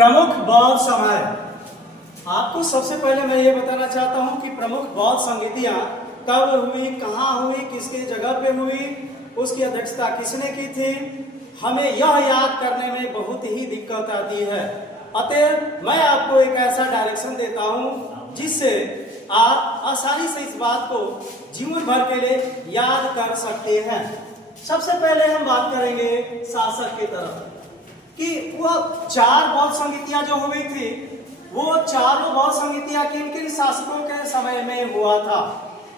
प्रमुख बौद्ध समय। आपको सबसे पहले मैं ये बताना चाहता हूँ कि प्रमुख बौद्ध संगीतियाँ कब हुई, कहाँ हुई, किसके जगह पे हुई, उसकी अध्यक्षता किसने की थी, हमें यह याद करने में बहुत ही दिक्कत आती है। अतः मैं आपको एक ऐसा डायरेक्शन देता हूँ जिससे आप आसानी से इस बात को जीवन भर के लिए याद कर सकते हैं। सबसे पहले हम बात करेंगे शासक की तरफ कि वह चार बौद्ध संगीतियां जो हुई थी, वो चारों बौद्ध संगीतियां किन किन शासकों के समय में हुआ था।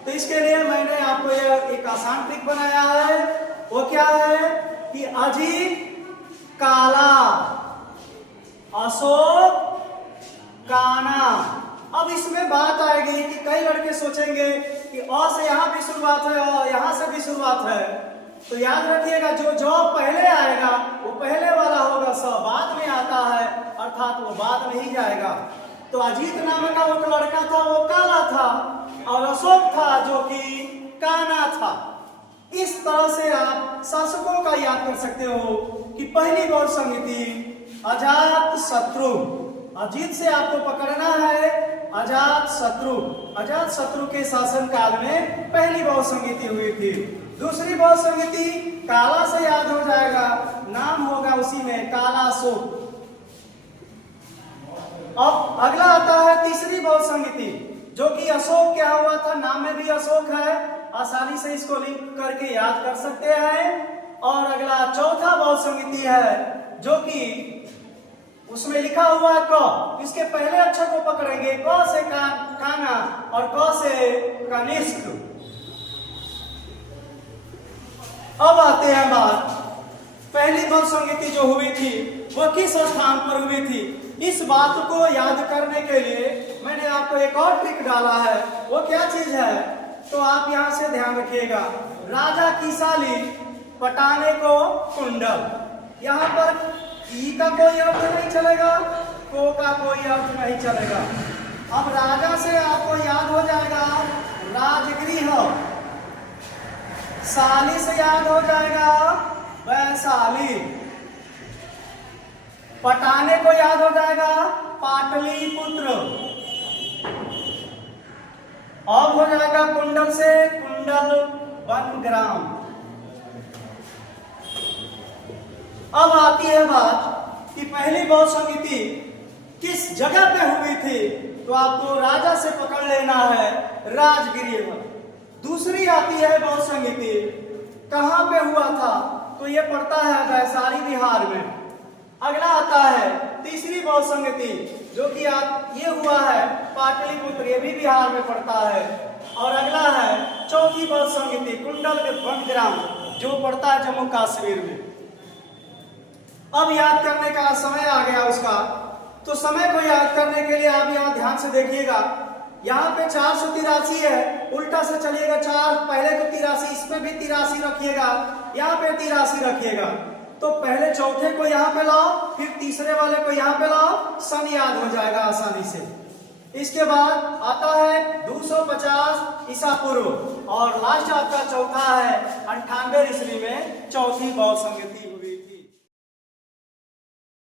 तो इसके लिए मैंने आपको एक आसान ट्रिक बनाया है। वो क्या है कि अजीत, काला, अशोक, काना। अब इसमें बात आएगी कि कई लड़के सोचेंगे कि अ से यहाँ भी शुरुआत है और यहाँ से भी शुरुआत है। तो याद रखिएगा जो पहले आएगा वो पहले वाला होगा, स बाद में आता है अर्थात वो बाद में ही जाएगा। तो अजीत नाम का वो लड़का था, वो काला था, और अशोक था जो कि काना था। इस तरह से आप शासकों का याद कर सकते हो कि पहली बौद्ध संगीति अजात शत्रु। अजीत से आपको पकड़ना है अजात शत्रु। अजात शत्रु के शासन काल में पहली बौद्ध संगीति हुई थी। दूसरी बौद्ध संगीति काला से याद हो जाएगा, नाम होगा उसी में कालाशोक। अब अगला आता है तीसरी बौद्ध संगीति जो कि अशोक क्या हुआ था, नाम में भी अशोक है, आसानी से इसको लिंक करके याद कर सकते हैं। और अगला चौथा बौद्ध संगीति है जो कि उसमें लिखा हुआ है क। इसके पहले अक्षर को पकड़ेंगे, क से काना और क से कनिष्क। अब आते हैं बात, पहली बौद्ध संगीति जो हुई थी वो किस स्थान पर हुई थी। इस बात को याद करने के लिए मैंने आपको एक और ट्रिक डाला है। वो क्या चीज है, तो आप यहां से ध्यान रखिएगा। राजा किसाली, पटाने को कुंडल। यहाँ पर ई का कोई अर्थ नहीं चलेगा, को का कोई अर्थ नहीं चलेगा। अब राजा से आपको याद हो जाएगा राजगृह, साली से याद हो जाएगा वैशाली, पटाने को याद हो जाएगा पाटलिपुत्र, अब हो जाएगा कुंडल से कुंडल वनग्राम। अब आती है बात कि पहली बौद्ध संगीति किस जगह पे हुई थी, तो आपको राजा से पकड़ लेना है राजगृह। दूसरी आती है बौद्ध संगीति कहाँ पे हुआ था, तो ये पड़ता है वैशाली बिहार में। अगला आता है तीसरी बौद्ध संगीति जो कि ये हुआ है पाटलिपुत्र, ये भी बिहार में पड़ता है। और अगला है चौथी बौद्ध संगीति कुंडल वनग्राम जो पड़ता है जम्मू कश्मीर में। अब याद करने का समय आ गया उसका, तो समय को याद करने के लिए आप यहाँ ध्यान से देखिएगा। यहाँ पे 483 है, उल्टा से चलिएगा, 4 पहले को 83, इसमें भी 83 रखिएगा, यहाँ पे 83 रखिएगा। तो पहले चौथे को यहाँ पे लाओ, फिर तीसरे वाले को यहाँ पे लाओ, सन याद हो जाएगा आसानी से। इसके बाद आता है 250 ईसा पूर्व, और लास्ट आपका चौथा है 98 ईस्वी में चौथी बौद्ध संगीति हुई।